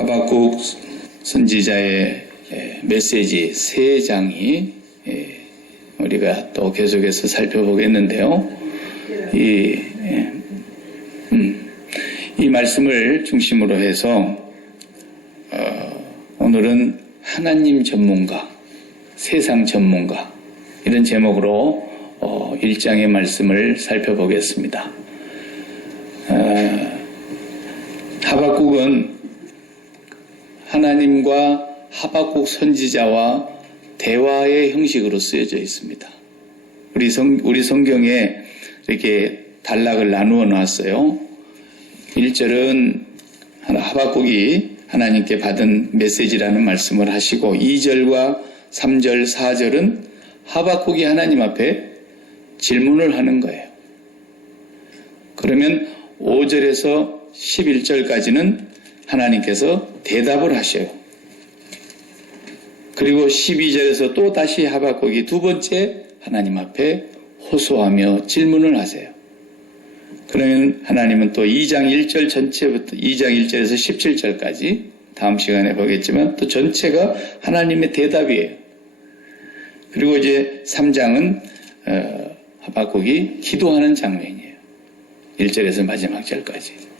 하박국 선지자의 메시지 3장이 우리가 또 계속해서 살펴보겠는데요. 이 말씀을 중심으로 해서 오늘은 하나님 전문가, 세상 전문가 이런 제목으로 1장의 말씀을 살펴보겠습니다. 하박국은 하나님과 하박국 선지자와 대화의 형식으로 쓰여져 있습니다. 우리 성경에 이렇게 단락을 나누어 놨어요. 1절은 하박국이 하나님께 받은 메시지라는 말씀을 하시고 2절과 3절, 4절은 하박국이 하나님 앞에 질문을 하는 거예요. 그러면 5절에서 11절까지는 하나님께서 대답을 하셔요. 그리고 12절에서 또 다시 하박국이 두 번째 하나님 앞에 호소하며 질문을 하세요. 그러면 하나님은 또 2장 1절 전체부터 2장 1절에서 17절까지 다음 시간에 보겠지만 또 전체가 하나님의 대답이에요. 그리고 이제 3장은 하박국이 기도하는 장면이에요. 1절에서 마지막 절까지.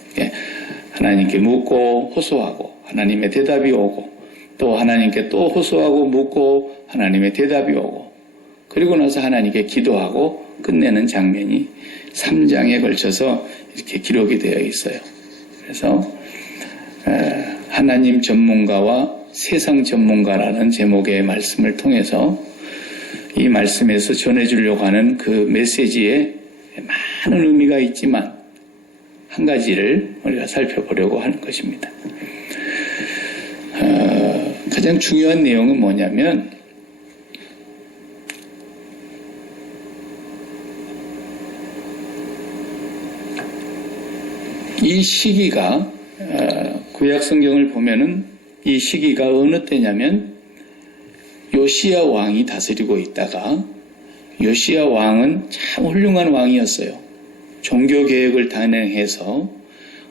하나님께 묻고 호소하고 하나님의 대답이 오고 또 하나님께 또 호소하고 묻고 하나님의 대답이 오고 그리고 나서 하나님께 기도하고 끝내는 장면이 3장에 걸쳐서 이렇게 기록이 되어 있어요. 그래서 하나님 전문가와 세상 전문가라는 제목의 말씀을 통해서 이 말씀에서 전해주려고 하는 그 메시지에 많은 의미가 있지만 한 가지를 우리가 살펴보려고 하는 것입니다. 가장 중요한 내용은 뭐냐면 이 시기가 구약 성경을 보면은 이 시기가 어느 때냐면 요시야 왕이 다스리고 있다가 요시야 왕은 참 훌륭한 왕이었어요. 종교 개혁을 단행해서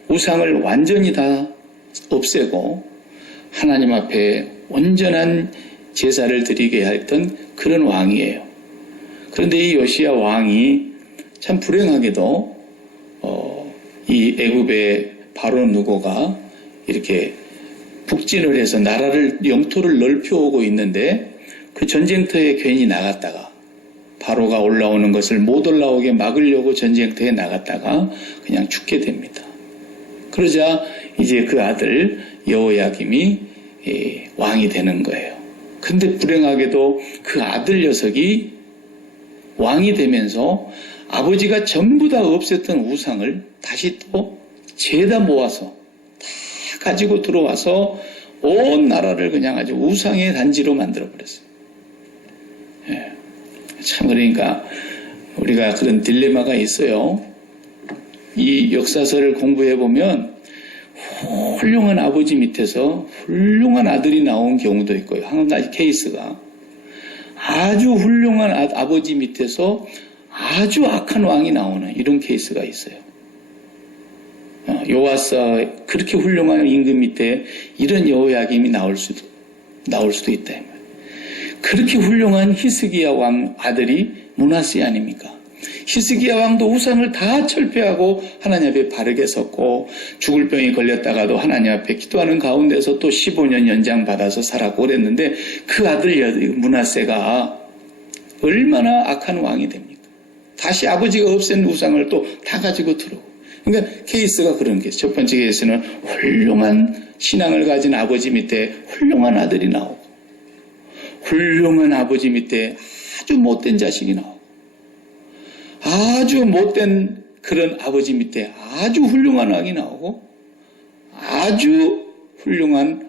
우상을 완전히 다 없애고 하나님 앞에 온전한 제사를 드리게 했던 그런 왕이에요. 그런데 이 요시야 왕이 참 불행하게도 이 애굽의 바로 누고가 이렇게 북진을 해서 나라를 영토를 넓혀오고 있는데 그 전쟁터에 괜히 나갔다가 바로가 올라오는 것을 못 올라오게 막으려고 전쟁터에 나갔다가 그냥 죽게 됩니다. 그러자 이제 그 아들 여호야김이 왕이 되는 거예요. 근데 불행하게도 그 아들 녀석이 왕이 되면서 아버지가 전부 다 없앴던 우상을 다시 또 죄다 모아서 다 가지고 들어와서 온 나라를 그냥 아주 우상의 단지로 만들어버렸어요. 참 그러니까 우리가 그런 딜레마가 있어요. 이 역사서를 공부해보면 훌륭한 아버지 밑에서 훌륭한 아들이 나온 경우도 있고요. 한 가지 케이스가 아주 훌륭한 아버지 밑에서 아주 악한 왕이 나오는 이런 케이스가 있어요. 요아스 그렇게 훌륭한 임금 밑에 이런 여호야김이 나올 수도 있다. 그렇게 훌륭한 히스기야 왕 아들이 므낫세 아닙니까? 히스기야 왕도 우상을 다 철폐하고 하나님 앞에 바르게 섰고 죽을 병이 걸렸다가도 하나님 앞에 기도하는 가운데서 또 15년 연장받아서 살았고 그랬는데 그 아들 므낫세가 얼마나 악한 왕이 됩니까? 다시 아버지가 없앤 우상을 또 다 가지고 들어오고. 그러니까 케이스가 그런 게 첫 번째 케이스는 훌륭한 신앙을 가진 아버지 밑에 훌륭한 아들이 나오고 훌륭한 아버지 밑에 아주 못된 자식이 나오고 아주 못된 그런 아버지 밑에 아주 훌륭한 왕이 나오고 아주 훌륭한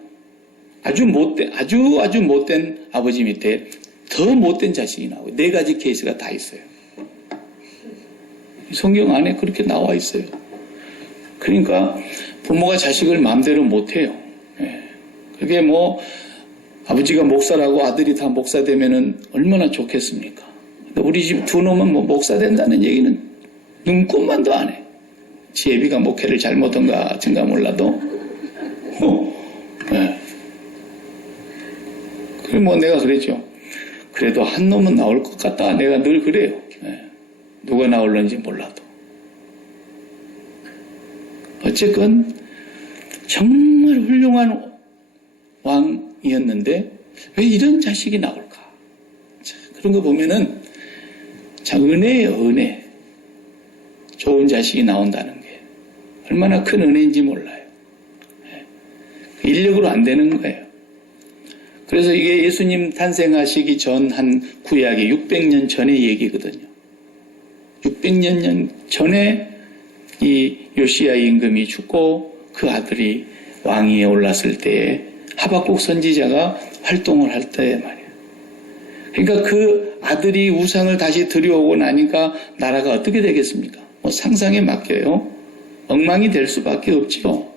아주 못된 아버지 밑에 더 못된 자식이 나오고 네 가지 케이스가 다 있어요. 성경 안에 그렇게 나와 있어요. 그러니까 부모가 자식을 마음대로 못해요. 그게 뭐 아버지가 목사라고 아들이 다 목사 되면은 얼마나 좋겠습니까? 우리 집 두 놈은 뭐 목사 된다는 얘기는 눈꼽만도 안 해. 지 애비가 목회를 잘못한 것 같은가 몰라도 예. 그리고 뭐 내가 그랬죠. 그래도 한 놈은 나올 것 같다. 내가 늘 그래요. 예. 누가 나올는지 몰라도. 어쨌건 정말 훌륭한 왕이었는데 왜 이런 자식이 나올까? 자, 그런 거 보면은 참 은혜예요. 은혜. 좋은 자식이 나온다는 게 얼마나 큰 은혜인지 몰라요. 예. 인력으로 안 되는 거예요. 그래서 이게 예수님 탄생하시기 전 한 구약의 600년 전의 얘기거든요. 600년 전에 이 요시야 임금이 죽고 그 아들이 왕위에 올랐을 때에 하박국 선지자가 활동을 할 때 말이에요. 그러니까 그 아들이 우상을 다시 들여오고 나니까 나라가 어떻게 되겠습니까? 뭐 상상에 맡겨요. 엉망이 될 수밖에 없죠.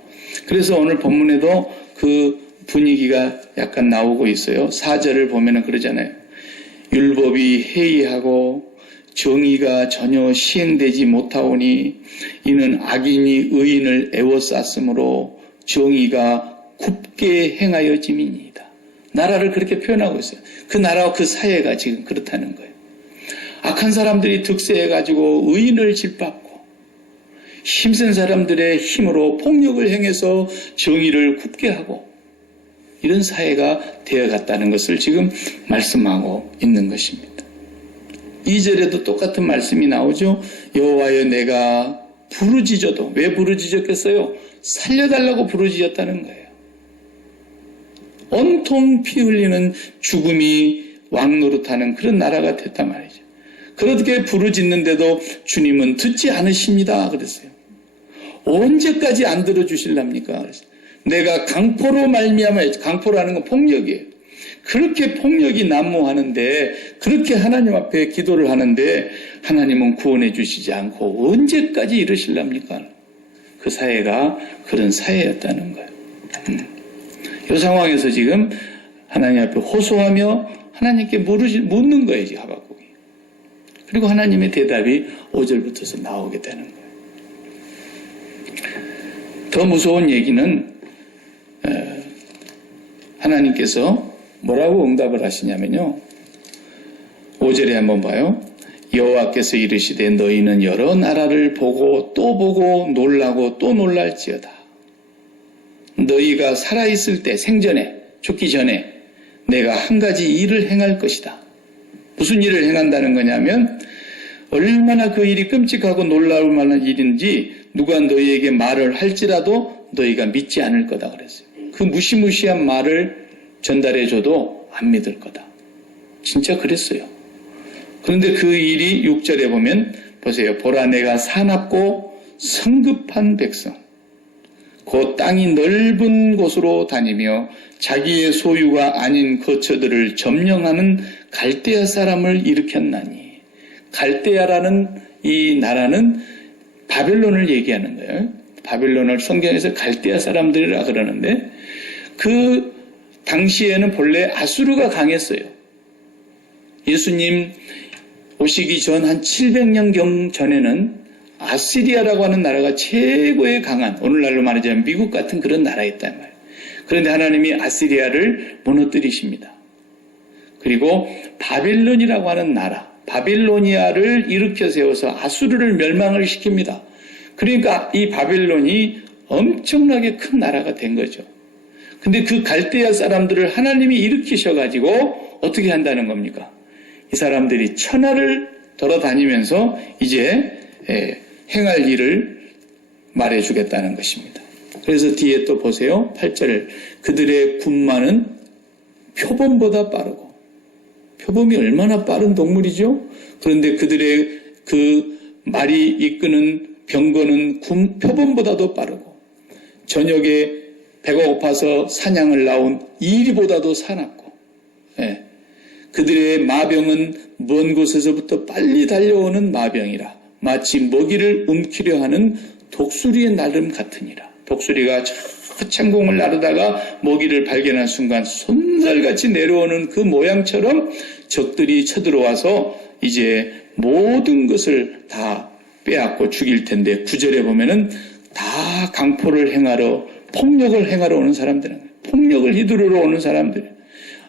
그래서 오늘 본문에도 그 분위기가 약간 나오고 있어요. 4절을 보면은 그러잖아요. 율법이 해이하고 정의가 전혀 시행되지 못하오니 이는 악인이 의인을 애워쌌으므로 정의가 굽게 행하여짐이니이다. 나라를 그렇게 표현하고 있어요. 그 나라와 그 사회가 지금 그렇다는 거예요. 악한 사람들이 득세해가지고 의인을 짓밟고 힘센 사람들의 힘으로 폭력을 행해서 정의를 굽게 하고 이런 사회가 되어갔다는 것을 지금 말씀하고 있는 것입니다. 2절에도 똑같은 말씀이 나오죠. 여호와여 내가 부르짖어도 왜 부르짖었겠어요? 살려달라고 부르짖었다는 거예요. 온통 피 흘리는 죽음이 왕노릇하는 그런 나라가 됐단 말이죠. 그렇게 부르짖는데도 주님은 듣지 않으십니다. 그랬어요. 언제까지 안 들어주실랍니까? 그랬어요. 내가 강포로 말미암아, 강포라는 건 폭력이에요. 그렇게 폭력이 난무하는데 그렇게 하나님 앞에 기도를 하는데 하나님은 구원해 주시지 않고 언제까지 이러실랍니까? 그 사회가 그런 사회였다는 거예요. 이 상황에서 지금 하나님 앞에 호소하며 하나님께 묻는 거예요. 지금 하박국이. 그리고 하나님의 대답이 5절부터서 나오게 되는 거예요. 더 무서운 얘기는 하나님께서 뭐라고 응답을 하시냐면요. 5절에 한번 봐요. 여호와께서 이르시되 너희는 여러 나라를 보고 또 보고 놀라고 또 놀랄지어다. 너희가 살아있을 때 생전에 죽기 전에 내가 한 가지 일을 행할 것이다. 무슨 일을 행한다는 거냐면 얼마나 그 일이 끔찍하고 놀라울 만한 일인지 누가 너희에게 말을 할지라도 너희가 믿지 않을 거다 그랬어요. 그 무시무시한 말을 전달해줘도 안 믿을 거다. 진짜 그랬어요. 그런데 그 일이 6절에 보면 보세요. 보라 내가 사납고 성급한 백성 곧 땅이 넓은 곳으로 다니며 자기의 소유가 아닌 거처들을 점령하는 갈대아 사람을 일으켰나니 갈대아라는 이 나라는 바벨론을 얘기하는 거예요. 바벨론을 성경에서 갈대아 사람들이라 그러는데 그 당시에는 본래 아수르가 강했어요. 예수님 오시기 전 한 700년경 전에는 아시리아라고 하는 나라가 최고의 강한 오늘날로 말하자면 미국 같은 그런 나라였단 말이에요. 그런데 하나님이 아시리아를 무너뜨리십니다. 그리고 바벨론이라고 하는 나라 바빌로니아를 일으켜 세워서 아수르를 멸망을 시킵니다. 그러니까 이 바벨론이 엄청나게 큰 나라가 된 거죠. 근데 그 갈대아 사람들을 하나님이 일으키셔가지고 어떻게 한다는 겁니까? 이 사람들이 천하를 돌아다니면서 이제 행할 일을 말해주겠다는 것입니다. 그래서 뒤에 또 보세요. 8절 그들의 군마는 표범보다 빠르고 표범이 얼마나 빠른 동물이죠? 그런데 그들의 그 말이 이끄는 병거는 표범보다도 빠르고 저녁에 배가 고파서 사냥을 나온 이리보다도 사납고 그들의 마병은 먼 곳에서부터 빨리 달려오는 마병이라 마치 먹이를 움키려 하는 독수리의 나름 같으니라. 독수리가 저 창공을 나르다가 먹이를 발견한 순간 손살같이 내려오는 그 모양처럼 적들이 쳐들어와서 이제 모든 것을 다 빼앗고 죽일 텐데 9절에 보면은 다 강포를 행하러 폭력을 행하러 오는 사람들은 폭력을 휘두르러 오는 사람들.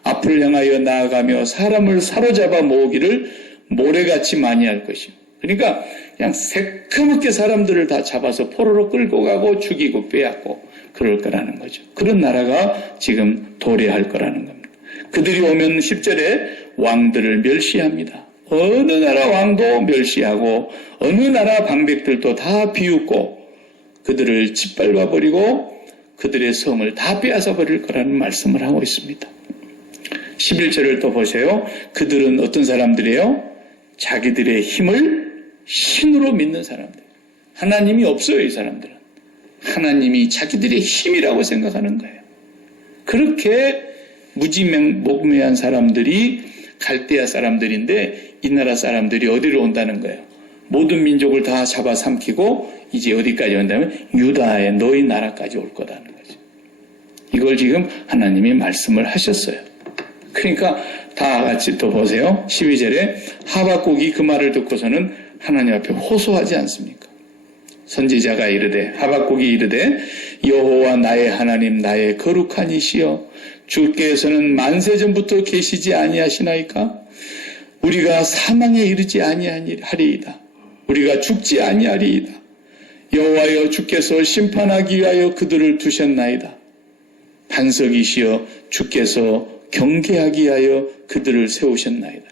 앞을 향하여 나아가며 사람을 사로잡아 모으기를 모래같이 많이 할 것이요. 그러니까 그냥 새까맣게 사람들을 다 잡아서 포로로 끌고 가고 죽이고 빼앗고 그럴 거라는 거죠. 그런 나라가 지금 도래할 거라는 겁니다. 그들이 오면 10절에 왕들을 멸시합니다. 어느 나라 왕도 멸시하고 어느 나라 방백들도 다 비웃고 그들을 짓밟아 버리고 그들의 성을 다 빼앗아 버릴 거라는 말씀을 하고 있습니다. 11절을 또 보세요. 그들은 어떤 사람들이에요? 자기들의 힘을 신으로 믿는 사람들. 하나님이 없어요, 이 사람들은. 하나님이 자기들의 힘이라고 생각하는 거예요. 그렇게 무지몽매한 사람들이 갈대아 사람들인데 이 나라 사람들이 어디로 온다는 거예요? 모든 민족을 다 잡아삼키고 이제 어디까지 온다면 유다의 너희 나라까지 올 거라는 거죠. 이걸 지금 하나님이 말씀을 하셨어요. 그러니까 다 같이 또 보세요. 12절에 하박국이 그 말을 듣고서는 하나님 앞에 호소하지 않습니까? 선지자가 이르되 하박국이 이르되 여호와 나의 하나님 나의 거룩한 이시여 주께서는 만세전부터 계시지 아니하시나이까? 우리가 사망에 이르지 아니하리이다. 우리가 죽지 아니하리이다. 여호와여 주께서 심판하기 위하여 그들을 두셨나이다. 반석이시여 주께서 경계하기 위하여 그들을 세우셨나이다.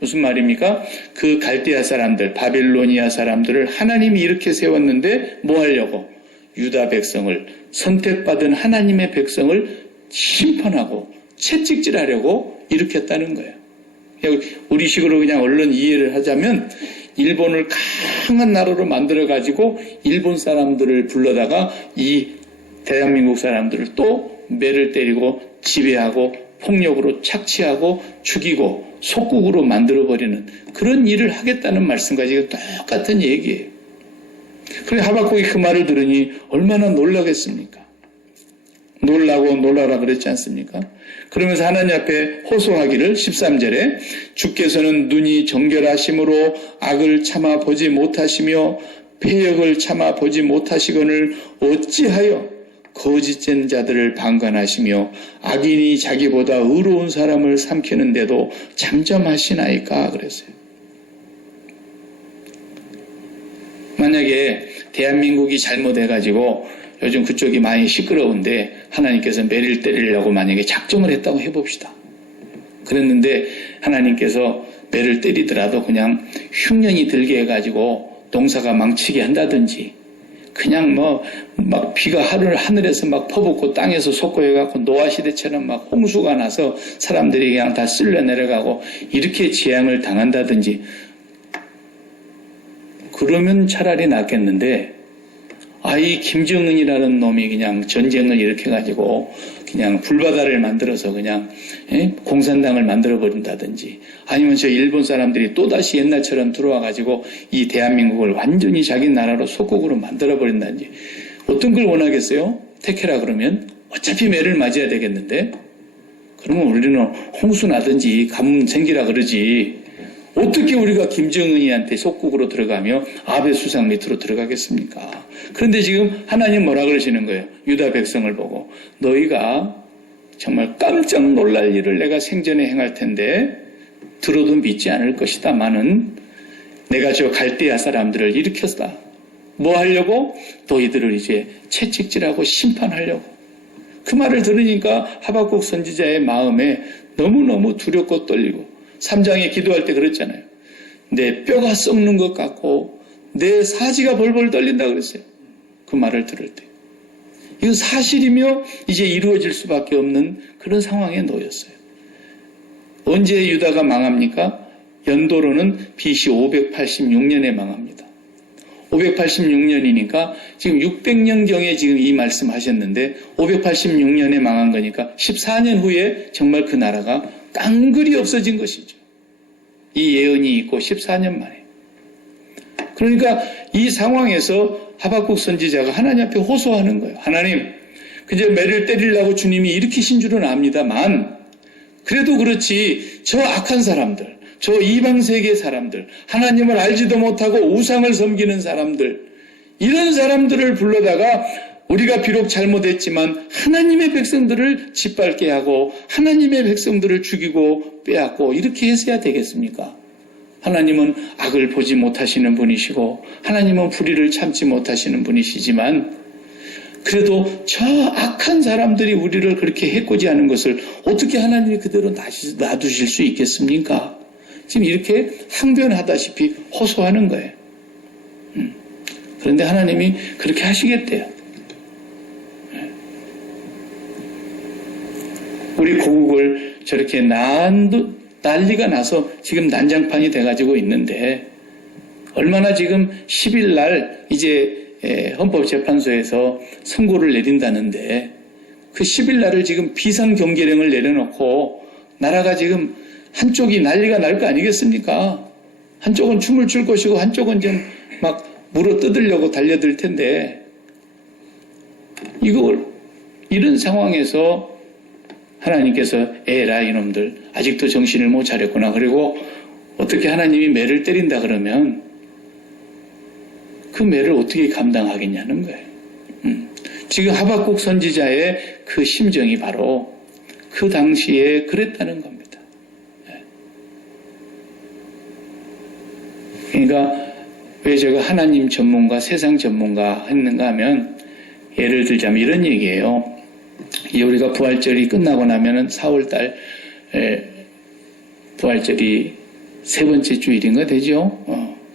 무슨 말입니까? 그 갈대아 사람들, 바빌로니아 사람들을 하나님이 이렇게 세웠는데 뭐 하려고? 유다 백성을, 선택받은 하나님의 백성을 심판하고 채찍질하려고 일으켰다는 거예요. 우리식으로 그냥 얼른 이해를 하자면 일본을 강한 나라로 만들어가지고 일본 사람들을 불러다가 이 대한민국 사람들을 또 매를 때리고 지배하고 폭력으로 착취하고 죽이고 속국으로 만들어버리는 그런 일을 하겠다는 말씀과 지금 똑같은 얘기예요. 그래 하박국이 그 말을 들으니 얼마나 놀라겠습니까? 놀라고 놀라라 그랬지 않습니까? 그러면서 하나님 앞에 호소하기를 13절에 주께서는 눈이 정결하심으로 악을 참아 보지 못하시며 패역을 참아 보지 못하시거늘 어찌하여 거짓된 자들을 방관하시며 악인이 자기보다 의로운 사람을 삼키는데도 잠잠하시나이까 그랬어요. 만약에 대한민국이 잘못해가지고 요즘 그쪽이 많이 시끄러운데 하나님께서 매를 때리려고 만약에 작정을 했다고 해봅시다. 그랬는데 하나님께서 매를 때리더라도 그냥 흉년이 들게 해가지고 농사가 망치게 한다든지 그냥 막 비가 하늘에서 막 퍼붓고 땅에서 솟고해갖고 노아시대처럼 막 홍수가 나서 사람들이 그냥 다 쓸려 내려가고 이렇게 재앙을 당한다든지 그러면 차라리 낫겠는데 이 김정은이라는 놈이 그냥 전쟁을 일으켜가지고 그냥 불바다를 만들어서 그냥 공산당을 만들어버린다든지 아니면 저 일본 사람들이 또다시 옛날처럼 들어와가지고 이 대한민국을 완전히 자기 나라로 속국으로 만들어버린다든지 어떤 걸 원하겠어요? 택해라 그러면 어차피 매를 맞아야 되겠는데 그러면 우리는 홍수 나든지 가뭄 생기라 그러지 어떻게 우리가 김정은이한테 속국으로 들어가며 아베 수상 밑으로 들어가겠습니까? 그런데 지금 하나님 뭐라 그러시는 거예요? 유다 백성을 보고 너희가 정말 깜짝 놀랄 일을 내가 생전에 행할 텐데 들어도 믿지 않을 것이다마는 내가 저 갈대아 사람들을 일으켰다. 뭐 하려고? 너희들을 이제 채찍질하고 심판하려고. 그 말을 들으니까 하박국 선지자의 마음에 너무너무 두렵고 떨리고 3장에 기도할 때 그랬잖아요. 내 뼈가 썩는 것 같고 내 사지가 벌벌 떨린다 그랬어요. 그 말을 들을 때. 이건 사실이며 이제 이루어질 수밖에 없는 그런 상황에 놓였어요. 언제 유다가 망합니까? 연도로는 BC 586년에 망합니다. 586년이니까 지금 600년경에 지금 이 말씀 하셨는데 586년에 망한 거니까 14년 후에 정말 그 나라가 깡그리 없어진 것이죠. 이 예언이 있고 14년 만에. 그러니까 이 상황에서 하박국 선지자가 하나님 앞에 호소하는 거예요. 하나님, 그저 매를 때리려고 주님이 일으키신 줄은 압니다만 그래도 그렇지 저 악한 사람들, 저 이방세계 사람들, 하나님을 알지도 못하고 우상을 섬기는 사람들 이런 사람들을 불러다가 우리가 비록 잘못했지만 하나님의 백성들을 짓밟게 하고 하나님의 백성들을 죽이고 빼앗고 이렇게 했어야 되겠습니까? 하나님은 악을 보지 못하시는 분이시고 하나님은 불의를 참지 못하시는 분이시지만 그래도 저 악한 사람들이 우리를 그렇게 해코지하는 것을 어떻게 하나님이 그대로 놔두실 수 있겠습니까? 지금 이렇게 항변하다시피 호소하는 거예요. 그런데 하나님이 그렇게 하시겠대요. 우리 고국을 저렇게 난리가 나서 지금 난장판이 돼가지고 있는데 얼마나 지금 10일 날 이제 헌법재판소에서 선고를 내린다는데 그 10일 날을 지금 비상경계령을 내려놓고 나라가 지금 한쪽이 난리가 날 거 아니겠습니까? 한쪽은 춤을 출 것이고 한쪽은 좀 막 물어 뜯으려고 달려들 텐데 이런 상황에서 하나님께서 에라 이놈들 아직도 정신을 못 차렸구나. 그리고 어떻게 하나님이 매를 때린다 그러면 그 매를 어떻게 감당하겠냐는 거예요. 지금 하박국 선지자의 그 심정이 바로 그 당시에 그랬다는 겁니다. 그러니까 왜 제가 하나님 전문가, 세상 전문가 했는가 하면 예를 들자면 이런 얘기예요. 우리가 부활절이 끝나고 나면은 4월달 부활절이 세 번째 주일인가 되죠.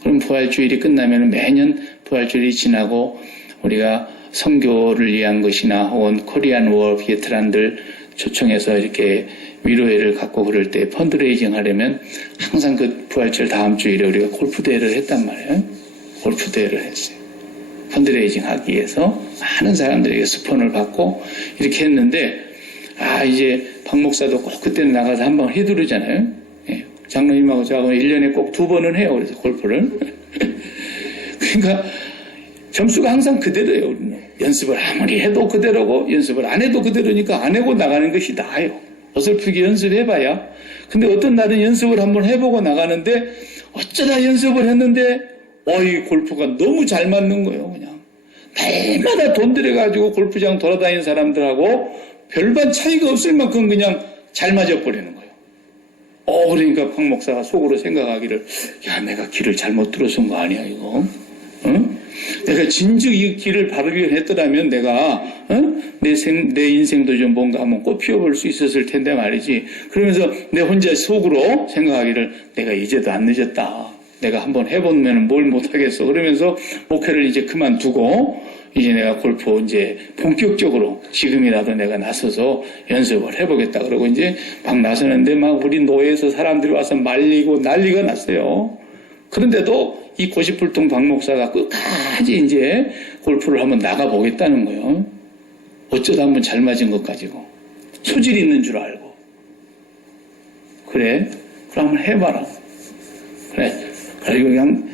그럼 부활주일이 끝나면 매년 부활주일이 지나고 우리가 선교를 위한 것이나 혹은 코리안 워 베테랑들 초청해서 이렇게 위로회를 갖고 그럴 때 펀드레이징 하려면 항상 그 부활절 다음 주일에 우리가 골프 대회를 했단 말이에요. 골프 대회를 했어요. 펀드레이징 하기 위해서 많은 사람들에게 스폰을 받고 이렇게 했는데 이제 박 목사도 꼭 그때는 나가서 한번 해두르잖아요. 장로님하고 저하고 1년에 꼭 2번은 해요. 그래서 골프를. 그러니까 점수가 항상 그대로예요. 우리는. 연습을 아무리 해도 그대로고 연습을 안 해도 그대로니까 안 하고 나가는 것이 나아요. 어설프게 연습해봐야. 근데 어떤 날은 연습을 한번 해보고 나가는데 어쩌다 연습을 했는데 이 골프가 너무 잘 맞는 거예요. 그냥. 날마다 돈 들여가지고 골프장 돌아다니는 사람들하고 별반 차이가 없을 만큼 그냥 잘 맞아버리는 거예요. 그러니까 박 목사가 속으로 생각하기를 내가 길을 잘못 들어선 거 아니야 이거? 내가 진즉 이 길을 바르게 했더라면 내가 내 인생도 좀 뭔가 한번 꽃 피워볼 수 있었을 텐데 말이지. 그러면서 내 혼자 속으로 생각하기를 내가 이제도 안 늦었다. 내가 한번 해보면 뭘 못하겠어. 그러면서 목회를 이제 그만두고 이제 내가 골프 이제 본격적으로 지금이라도 내가 나서서 연습을 해보겠다. 그러고 이제 막 나서는데 막 우리 노예에서 사람들이 와서 말리고 난리가 났어요. 그런데도 이 고집불통 박 목사가 끝까지 이제 골프를 한번 나가보겠다는 거예요. 어쩌다 한번 잘 맞은 것 가지고. 소질이 있는 줄 알고. 그래? 그럼 한번 해봐라. 그래. 그리고 그냥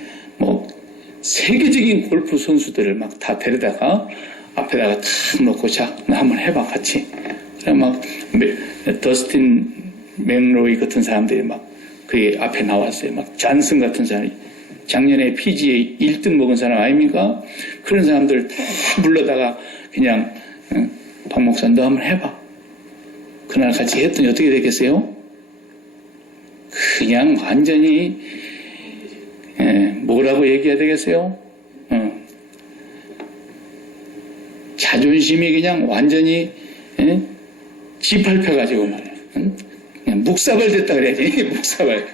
세계적인 골프 선수들을 막 다 데려다가 앞에다가 탁 놓고 자, 나 한번 해봐, 같이. 그래, 막, 더스틴 맥로이 같은 사람들이 막 그 앞에 나왔어요. 막 잔슨 같은 사람이. 작년에 PGA 1등 먹은 사람 아닙니까? 그런 사람들 다 불러다가 그냥, 박 목사, 너 한번 해봐. 그날 같이 했더니 어떻게 되겠어요? 그냥 완전히, 뭐라고 얘기해야 되겠어요? 자존심이 그냥 완전히 짓밟혀가지고 말이야. 그냥 묵사발 됐다 그래야지. 묵사발.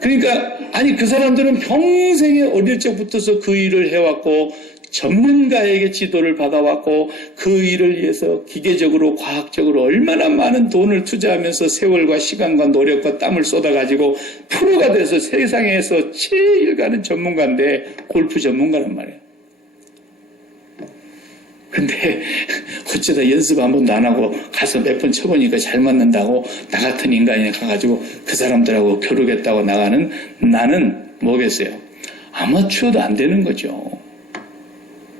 그러니까 그 사람들은 평생에 어릴 적부터서 그 일을 해왔고 전문가에게 지도를 받아왔고 그 일을 위해서 기계적으로 과학적으로 얼마나 많은 돈을 투자하면서 세월과 시간과 노력과 땀을 쏟아가지고 프로가 돼서 세상에서 제일 가는 전문가인데 골프 전문가란 말이에요. 근데 어쩌다 연습 한 번도 안 하고 가서 몇 번 쳐보니까 잘 맞는다고 나 같은 인간이 가가지고 그 사람들하고 겨루겠다고 나가는 나는 뭐겠어요? 아마추어도 안 되는 거죠.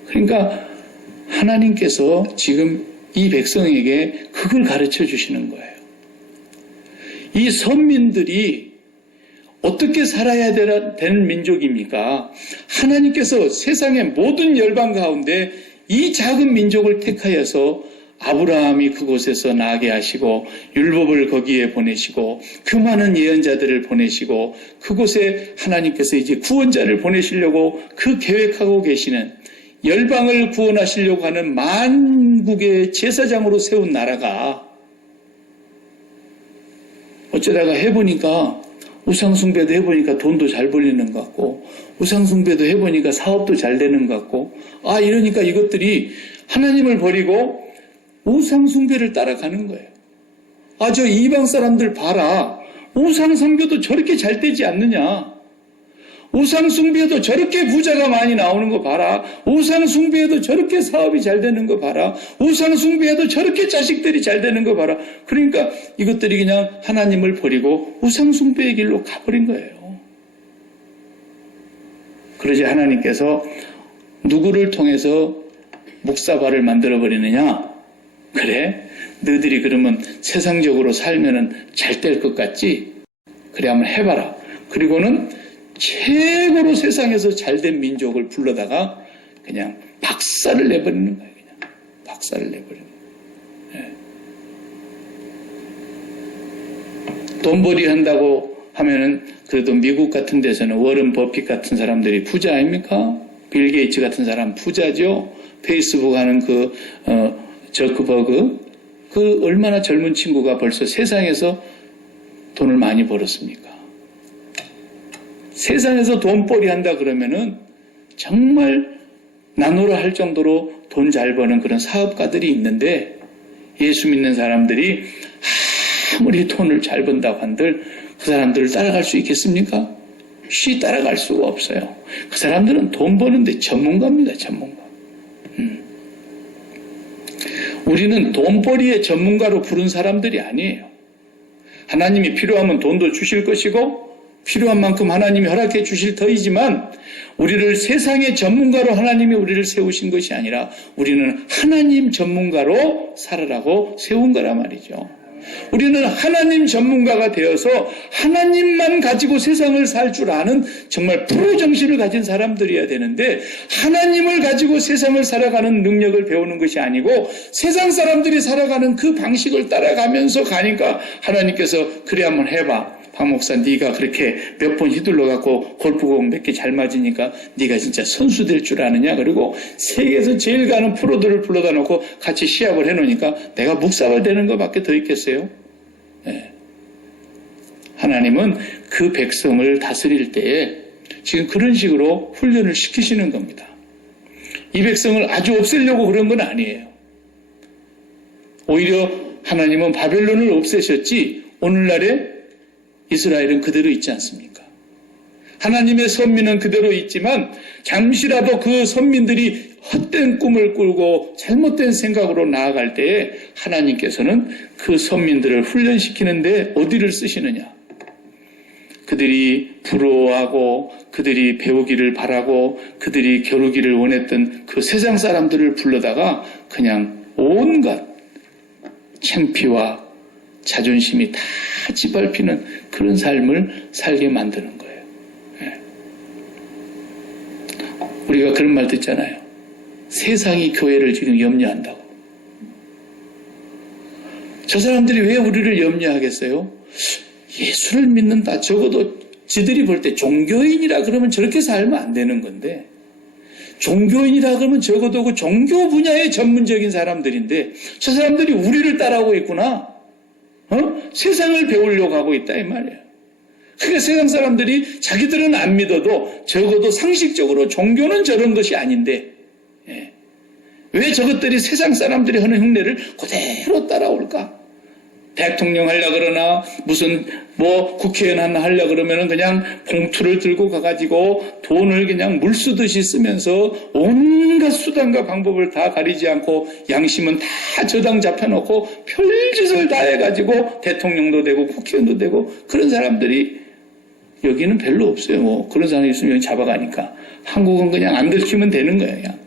그러니까 하나님께서 지금 이 백성에게 그걸 가르쳐 주시는 거예요. 이 선민들이 어떻게 살아야 되는 민족입니까? 하나님께서 세상의 모든 열방 가운데 이 작은 민족을 택하여서 아브라함이 그곳에서 나게 하시고 율법을 거기에 보내시고 그 많은 예언자들을 보내시고 그곳에 하나님께서 이제 구원자를 보내시려고 그 계획하고 계시는 열방을 구원하시려고 하는 만국의 제사장으로 세운 나라가 어쩌다가 해보니까 우상숭배도 해보니까 돈도 잘 벌리는 것 같고 우상숭배도 해보니까 사업도 잘 되는 것 같고 이러니까 이것들이 하나님을 버리고 우상숭배를 따라가는 거예요. 저 이방 사람들 봐라. 우상숭배도 저렇게 잘 되지 않느냐. 우상숭배에도 저렇게 부자가 많이 나오는 거 봐라. 우상숭배에도 저렇게 사업이 잘 되는 거 봐라. 우상숭배에도 저렇게 자식들이 잘 되는 거 봐라. 그러니까 이것들이 그냥 하나님을 버리고 우상숭배의 길로 가버린 거예요. 그러지 하나님께서 누구를 통해서 묵사발을 만들어버리느냐? 그래? 너희들이 그러면 세상적으로 살면은 잘 될 것 같지? 그래, 한번 해봐라. 그리고는 최고로 세상에서 잘된 민족을 불러다가 그냥 박살을 내버리는 거예요. 그냥 박살을 내버리는 거예요. 돈벌이 한다고 하면은 그래도 미국 같은 데서는 워런 버핏 같은 사람들이 부자 아닙니까? 빌 게이츠 같은 사람 부자죠. 페이스북 하는 저크버그 그 얼마나 젊은 친구가 벌써 세상에서 돈을 많이 벌었습니까? 세상에서 돈벌이 한다 그러면은 정말 나노라 할 정도로 돈 잘 버는 그런 사업가들이 있는데 예수 믿는 사람들이 아무리 돈을 잘 번다고 한들 그 사람들을 따라갈 수 있겠습니까? 쉬 따라갈 수가 없어요. 그 사람들은 돈 버는데 전문가입니다. 전문가. 우리는 돈벌이의 전문가로 부른 사람들이 아니에요. 하나님이 필요하면 돈도 주실 것이고 필요한 만큼 하나님이 허락해 주실 터이지만 우리를 세상의 전문가로 하나님이 우리를 세우신 것이 아니라 우리는 하나님 전문가로 살아라고 세운 거란 말이죠. 우리는 하나님 전문가가 되어서 하나님만 가지고 세상을 살 줄 아는 정말 프로 정신을 가진 사람들이어야 되는데 하나님을 가지고 세상을 살아가는 능력을 배우는 것이 아니고 세상 사람들이 살아가는 그 방식을 따라가면서 가니까 하나님께서 그래 한번 해봐. 박 목사 네가 그렇게 몇 번 휘둘러갖고 골프공 몇 개 잘 맞으니까 네가 진짜 선수 될 줄 아느냐. 그리고 세계에서 제일 가는 프로들을 불러다 놓고 같이 시합을 해놓으니까 내가 묵사발 되는 것밖에 더 있겠어요? 네. 하나님은 그 백성을 다스릴 때에 지금 그런 식으로 훈련을 시키시는 겁니다. 이 백성을 아주 없애려고 그런 건 아니에요. 오히려 하나님은 바벨론을 없애셨지 오늘날에 이스라엘은 그대로 있지 않습니까? 하나님의 선민은 그대로 있지만 잠시라도 그 선민들이 헛된 꿈을 꾸고 잘못된 생각으로 나아갈 때에 하나님께서는 그 선민들을 훈련시키는데 어디를 쓰시느냐? 그들이 부러워하고 그들이 배우기를 바라고 그들이 겨루기를 원했던 그 세상 사람들을 불러다가 그냥 온갖 창피와 자존심이 다 짓밟히는 그런 삶을 살게 만드는 거예요. 우리가 그런 말 듣잖아요. 세상이 교회를 지금 염려한다고. 저 사람들이 왜 우리를 염려하겠어요? 예수를 믿는다. 적어도 지들이 볼 때 종교인이라 그러면 저렇게 살면 안 되는 건데 종교인이라 그러면 적어도 그 종교 분야의 전문적인 사람들인데 저 사람들이 우리를 따라오고 있구나. 세상을 배우려고 하고 있다 이 말이에요. 그러니까 세상 사람들이 자기들은 안 믿어도 적어도 상식적으로 종교는 저런 것이 아닌데 왜 저것들이 세상 사람들이 하는 흉내를 그대로 따라올까? 대통령 하려 그러나 무슨 국회의원 하나 하려 그러면은 그냥 봉투를 들고 가가지고 돈을 그냥 물 쓰듯이 쓰면서 온갖 수단과 방법을 다 가리지 않고 양심은 다 저당 잡혀놓고 별짓을 다 해가지고 대통령도 되고 국회의원도 되고 그런 사람들이 여기는 별로 없어요. 그런 사람이 있으면 잡아가니까. 한국은 그냥 안 들키면 되는 거예요. 그냥.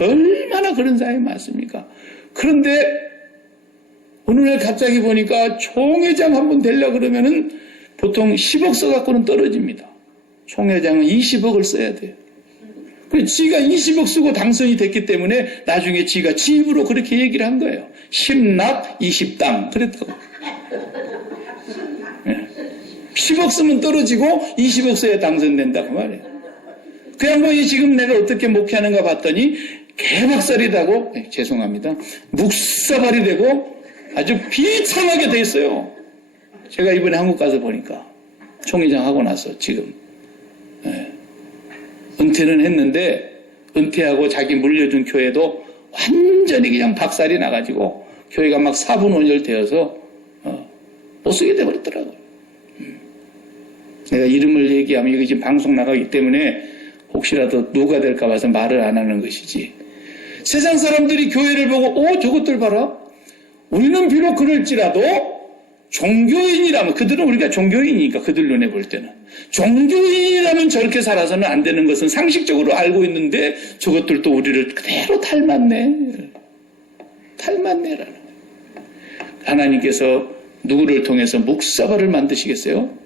얼마나 그런 사람이 많습니까? 그런데 어느 날 갑자기 보니까 총회장 한번 되려고 그러면은 보통 10억 써갖고는 떨어집니다. 총회장은 20억을 써야 돼요. 그래서 지가 20억 쓰고 당선이 됐기 때문에 나중에 지가 지 입으로 그렇게 얘기를 한 거예요. 10납 20당 그랬다고. 10억 쓰면 떨어지고 20억 써야 당선된다고 말이에요. 그 양반이 지금 내가 어떻게 목회하는가 봤더니 개박살이 되고 죄송합니다. 묵사발이 되고 아주 비참하게 돼 있어요. 제가 이번에 한국 가서 보니까 총회장 하고 나서 지금 은퇴는 했는데 은퇴하고 자기 물려준 교회도 완전히 그냥 박살이 나가지고 교회가 막 사분원열되어서 못 쓰게 돼버렸더라고요. 내가 이름을 얘기하면 이거 지금 방송 나가기 때문에 혹시라도 누가 될까 봐서 말을 안 하는 것이지. 세상 사람들이 교회를 보고 저것들 봐라. 우리는 비록 그럴지라도 종교인이라면, 그들은 우리가 종교인이니까 그들 눈에 볼 때는 종교인이라면 저렇게 살아서는 안 되는 것은 상식적으로 알고 있는데 저것들도 우리를 그대로 닮았네라는 거예요. 하나님께서 누구를 통해서 묵사발을 만드시겠어요?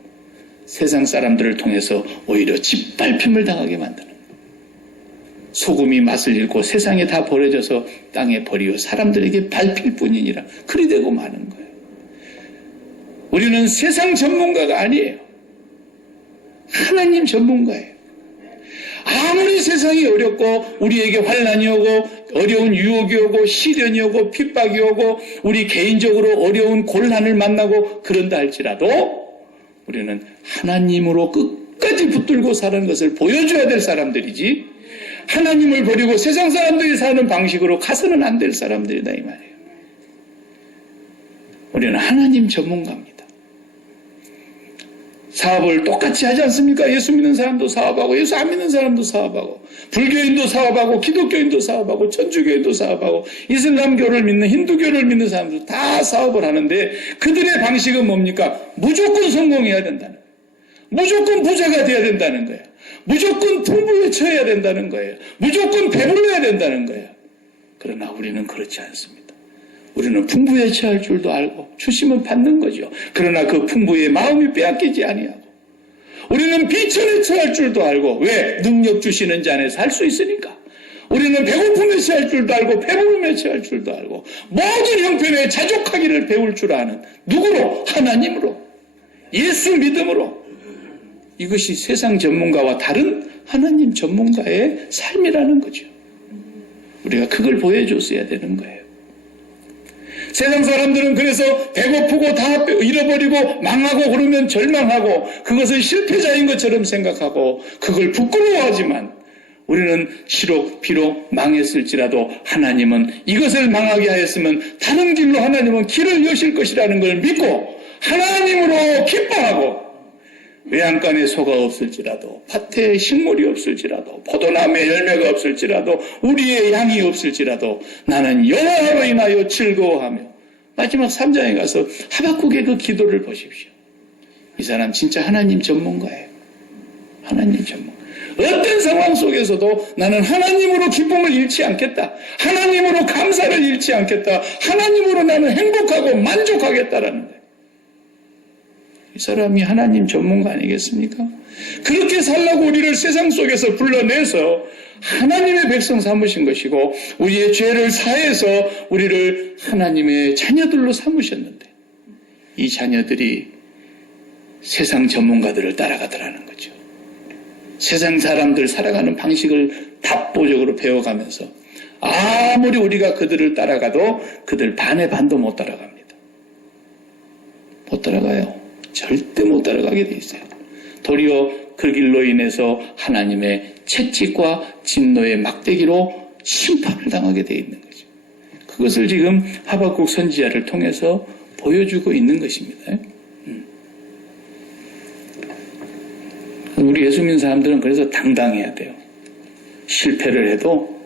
세상 사람들을 통해서 오히려 짓밟힘을 당하게 만드는 거예요. 소금이 맛을 잃고 세상에 다 버려져서 땅에 버리고 사람들에게 밟힐 뿐이니라 그리 되고 마는 거예요. 우리는 세상 전문가가 아니에요. 하나님 전문가예요. 아무리 세상이 어렵고 우리에게 환난이 오고 어려운 유혹이 오고 시련이 오고 핍박이 오고 우리 개인적으로 어려운 곤란을 만나고 그런다 할지라도 우리는 하나님으로 끝까지 붙들고 사는 것을 보여줘야 될 사람들이지 하나님을 버리고 세상 사람들이 사는 방식으로 가서는 안 될 사람들이다 이 말이에요. 우리는 하나님 전문가입니다. 사업을 똑같이 하지 않습니까? 예수 믿는 사람도 사업하고 예수 안 믿는 사람도 사업하고 불교인도 사업하고 기독교인도 사업하고 천주교인도 사업하고 이슬람교를 믿는 힌두교를 믿는 사람도 다 사업을 하는데 그들의 방식은 뭡니까? 무조건 성공해야 된다는 거예요. 무조건 부자가 돼야 된다는 거예요. 무조건 풍부에 처해야 된다는 거예요. 무조건 배불러야 된다는 거예요. 그러나 우리는 그렇지 않습니다. 우리는 풍부에 처할 줄도 알고 주시면 받는 거죠. 그러나 그 풍부의 마음이 빼앗기지 아니하고 우리는 비천에 처할 줄도 알고 왜? 능력 주시는 자 안에서 할 수 있으니까. 우리는 배고픔에 처할 줄도 알고 배부름에 처할 줄도 알고 모든 형편에 자족하기를 배울 줄 아는 누구로? 하나님으로. 예수 믿음으로. 이것이 세상 전문가와 다른 하나님 전문가의 삶이라는 거죠. 우리가 그걸 보여줬어야 되는 거예요. 세상 사람들은 그래서 배고프고 다 잃어버리고 망하고 그러면 절망하고 그것을 실패자인 것처럼 생각하고 그걸 부끄러워하지만 우리는 비록 망했을지라도 하나님은 이것을 망하게 하였으면 다른 길로 하나님은 길을 여실 것이라는 걸 믿고 하나님으로 기뻐하고 외양간에 소가 없을지라도 밭에 식물이 없을지라도 포도나무에 열매가 없을지라도 우리의 양이 없을지라도 나는 여호와로 인하여 즐거워하며 마지막 3장에 가서 하박국의 그 기도를 보십시오. 이 사람 진짜 하나님 전문가예요. 하나님 전문가. 어떤 상황 속에서도 나는 하나님으로 기쁨을 잃지 않겠다. 하나님으로 감사를 잃지 않겠다. 하나님으로 나는 행복하고 만족하겠다라는 거예요. 이 사람이 하나님 전문가 아니겠습니까? 그렇게 살라고 우리를 세상 속에서 불러내서 하나님의 백성 삼으신 것이고 우리의 죄를 사해서 우리를 하나님의 자녀들로 삼으셨는데 이 자녀들이 세상 전문가들을 따라가더라는 거죠. 세상 사람들 살아가는 방식을 답보적으로 배워가면서 아무리 우리가 그들을 따라가도 그들 반의 반도 못 따라갑니다. 못 따라가요. 절대 못 따라가게 돼 있어요. 도리어 그 길로 인해서 하나님의 채찍과 진노의 막대기로 심판을 당하게 돼 있는 거죠. 그것을 지금 하박국 선지자를 통해서 보여주고 있는 것입니다. 우리 예수 믿는 사람들은 그래서 당당해야 돼요. 실패를 해도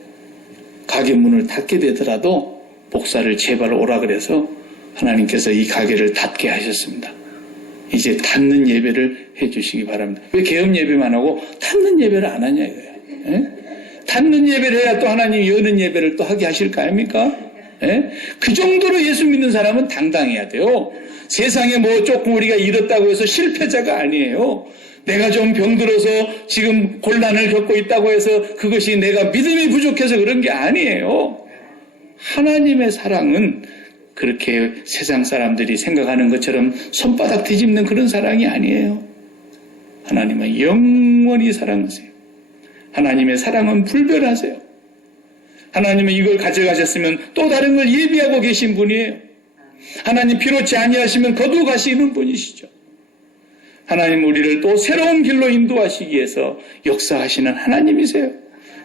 가게 문을 닫게 되더라도 목사를 제발 오라 그래서 하나님께서 이 가게를 닫게 하셨습니다. 이제 닫는 예배를 해주시기 바랍니다. 왜 개업 예배만 하고 닫는 예배를 안 하냐 이거예요. 닫는 예배를 해야 또 하나님 여는 예배를 또 하게 하실 거 아닙니까? 예? 그 정도로 예수 믿는 사람은 당당해야 돼요. 세상에 뭐 조금 우리가 이렇다고 해서 실패자가 아니에요. 내가 좀 병들어서 지금 곤란을 겪고 있다고 해서 그것이 내가 믿음이 부족해서 그런 게 아니에요. 하나님의 사랑은 그렇게 세상 사람들이 생각하는 것처럼 손바닥 뒤집는 그런 사랑이 아니에요. 하나님은 영원히 사랑하세요. 하나님의 사랑은 불변하세요. 하나님은 이걸 가져가셨으면 또 다른 걸 예비하고 계신 분이에요. 하나님 피로치 아니하시면 거두가시는 분이시죠. 하나님 우리를 또 새로운 길로 인도하시기 위해서 역사하시는 하나님이세요.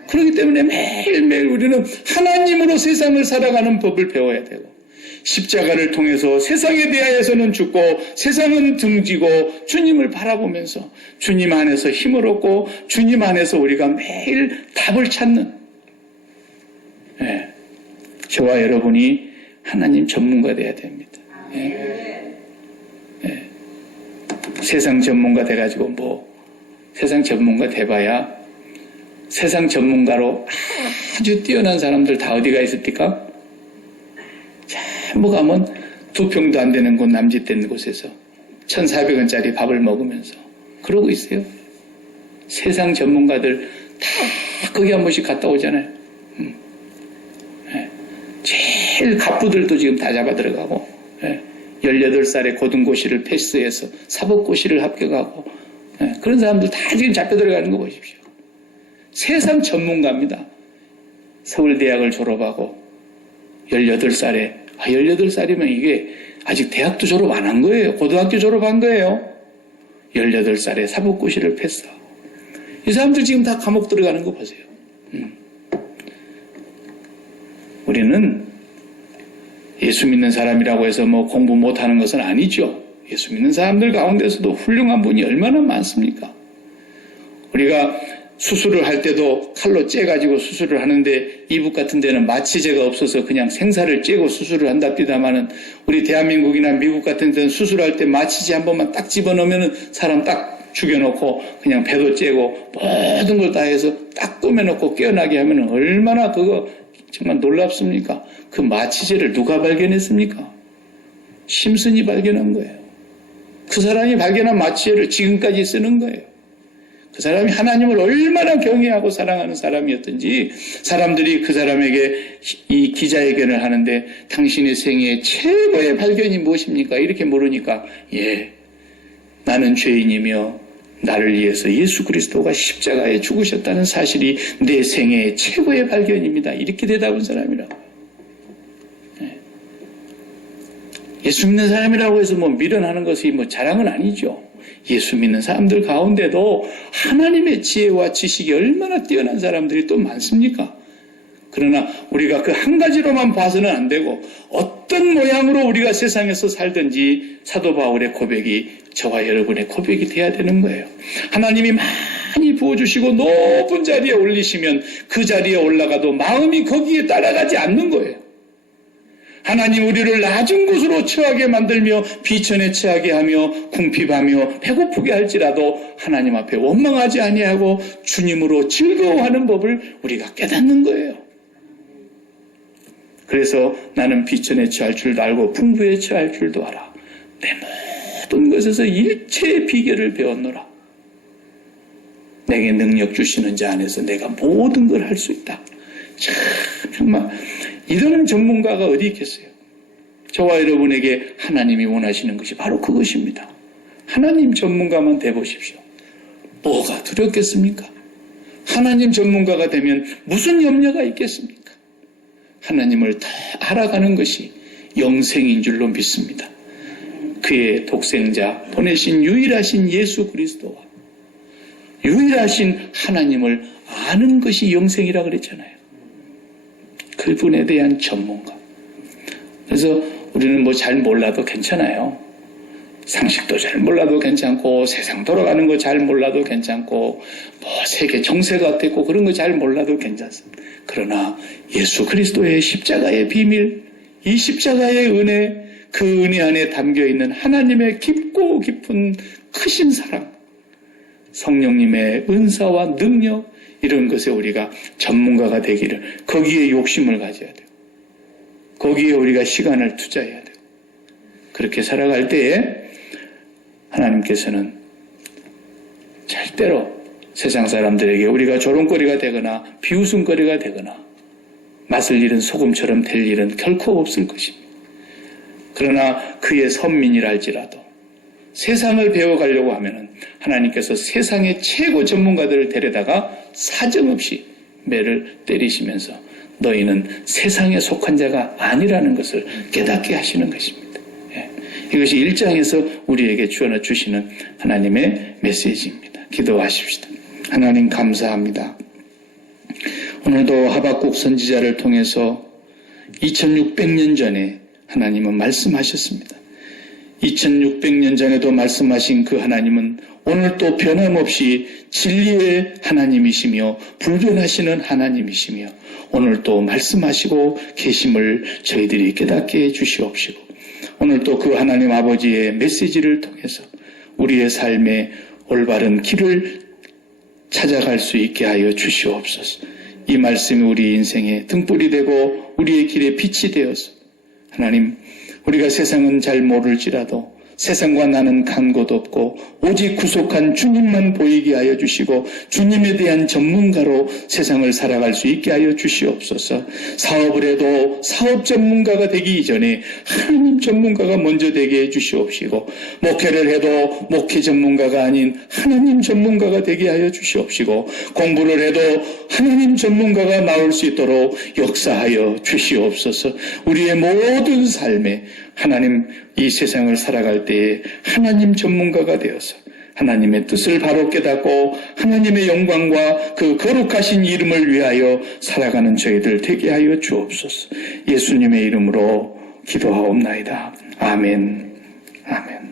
그렇기 때문에 매일매일 우리는 하나님으로 세상을 살아가는 법을 배워야 되고, 십자가를 통해서 세상에 대하여서는 죽고 세상은 등지고 주님을 바라보면서 주님 안에서 힘을 얻고 주님 안에서 우리가 매일 답을 찾는, 저와 여러분이 하나님 전문가 돼야 됩니다. 세상 전문가 돼가지고 세상 전문가 돼봐야 세상 전문가로 아주 뛰어난 사람들 다 어디가 있습니까? 전부 가면 2평도 안 되는 곳 남짓된 곳에서 1,400원짜리 밥을 먹으면서 그러고 있어요. 세상 전문가들 다 거기 한 번씩 갔다 오잖아요. 제일 갑부들도 지금 다 잡아 들어가고, 18살에 고등고시를 패스해서 사법고시를 합격하고, 그런 사람들 다 지금 잡혀 들어가는 거 보십시오. 세상 전문가입니다. 서울대학을 졸업하고 18살에 18살이면 이게 아직 대학도 졸업 안 한 거예요. 고등학교 졸업한 거예요. 18살에 사법고시를 패스하고. 이 사람들 지금 다 감옥 들어가는 거 보세요. 우리는 예수 믿는 사람이라고 해서 공부 못하는 것은 아니죠. 예수 믿는 사람들 가운데서도 훌륭한 분이 얼마나 많습니까? 우리가 수술을 할 때도 칼로 째가지고 수술을 하는데 이북 같은 데는 마취제가 없어서 그냥 생사를 째고 수술을 한답니다마는 우리 대한민국이나 미국 같은 데는 수술할 때 마취제 한 번만 딱 집어넣으면 사람 딱 죽여놓고 그냥 배도 째고 모든 걸 다 해서 딱 꾸며놓고 깨어나게 하면 얼마나 그거 정말 놀랍습니까? 그 마취제를 누가 발견했습니까? 심슨이 발견한 거예요. 그 사람이 발견한 마취제를 지금까지 쓰는 거예요. 그 사람이 하나님을 얼마나 경외하고 사랑하는 사람이었던지 사람들이 그 사람에게 이 기자회견을 하는데 당신의 생애 최고의 발견이 무엇입니까? 이렇게 물으니까 나는 죄인이며 나를 위해서 예수 그리스도가 십자가에 죽으셨다는 사실이 내 생애의 최고의 발견입니다. 이렇게 대답한 사람이라고. 예수 믿는 사람이라고 해서 미련하는 것이 자랑은 아니죠. 예수 믿는 사람들 가운데도 하나님의 지혜와 지식이 얼마나 뛰어난 사람들이 또 많습니까? 그러나 우리가 그 한 가지로만 봐서는 안 되고 어떤 모양으로 우리가 세상에서 살든지 사도 바울의 고백이 저와 여러분의 고백이 돼야 되는 거예요. 하나님이 많이 부어주시고 높은 자리에 올리시면 그 자리에 올라가도 마음이 거기에 따라가지 않는 거예요. 하나님 우리를 낮은 곳으로 처하게 만들며 비천에 처하게 하며 궁핍하며 배고프게 할지라도 하나님 앞에 원망하지 아니하고 주님으로 즐거워하는 법을 우리가 깨닫는 거예요. 그래서 나는 비천에 처할 줄도 알고 풍부에 처할 줄도 알아. 내 모든 것에서 일체의 비결을 배웠노라. 내게 능력 주시는 자 안에서 내가 모든 걸 할 수 있다. 참 정말 이런 전문가가 어디 있겠어요? 저와 여러분에게 하나님이 원하시는 것이 바로 그것입니다. 하나님 전문가만 돼보십시오. 뭐가 두렵겠습니까? 하나님 전문가가 되면 무슨 염려가 있겠습니까? 하나님을 다 알아가는 것이 영생인 줄로 믿습니다. 그의 독생자 보내신 유일하신 예수 그리스도와 유일하신 하나님을 아는 것이 영생이라 그랬잖아요. 그분에 대한 전문가. 그래서 우리는 잘 몰라도 괜찮아요. 상식도 잘 몰라도 괜찮고 세상 돌아가는 거 잘 몰라도 괜찮고 세계 정세가 어땠고 그런 거 잘 몰라도 괜찮습니다. 그러나 예수 그리스도의 십자가의 비밀, 이 십자가의 은혜, 그 은혜 안에 담겨있는 하나님의 깊고 깊은 크신 사랑, 성령님의 은사와 능력, 이런 것에 우리가 전문가가 되기를 거기에 욕심을 가져야 돼요. 거기에 우리가 시간을 투자해야 되고, 그렇게 살아갈 때에 하나님께서는 절대로 세상 사람들에게 우리가 조롱거리가 되거나 비웃음거리가 되거나 맛을 잃은 소금처럼 될 일은 결코 없을 것입니다. 그러나 그의 선민이라 할지라도 세상을 배워가려고 하면은 하나님께서 세상의 최고 전문가들을 데려다가 사정없이 매를 때리시면서 너희는 세상에 속한 자가 아니라는 것을 깨닫게 하시는 것입니다. 이것이 1장에서 우리에게 주시는 하나님의 메시지입니다. 기도하십시다. 하나님 감사합니다. 오늘도 하박국 선지자를 통해서 2600년 전에 하나님은 말씀하셨습니다. 2600년 전에도 말씀하신 그 하나님은 오늘 또 변함없이 진리의 하나님이시며 불변하시는 하나님이시며 오늘 또 말씀하시고 계심을 저희들이 깨닫게 해주시옵시고 오늘 또 그 하나님 아버지의 메시지를 통해서 우리의 삶에 올바른 길을 찾아갈 수 있게 하여 주시옵소서. 이 말씀이 우리 인생의 등불이 되고 우리의 길에 빛이 되어서 하나님, 우리가 세상은 잘 모를지라도 세상과 나는 간 곳 없고 오직 구속한 주님만 보이게 하여 주시고 주님에 대한 전문가로 세상을 살아갈 수 있게 하여 주시옵소서. 사업을 해도 사업 전문가가 되기 이전에 하나님 전문가가 먼저 되게 해 주시옵시고 목회를 해도 목회 전문가가 아닌 하나님 전문가가 되게 하여 주시옵시고 공부를 해도 하나님 전문가가 나올 수 있도록 역사하여 주시옵소서. 우리의 모든 삶에 하나님 이 세상을 살아갈 때에 하나님 전문가가 되어서 하나님의 뜻을 바로 깨닫고 하나님의 영광과 그 거룩하신 이름을 위하여 살아가는 저희들 되게 하여 주옵소서. 예수님의 이름으로 기도하옵나이다. 아멘. 아멘.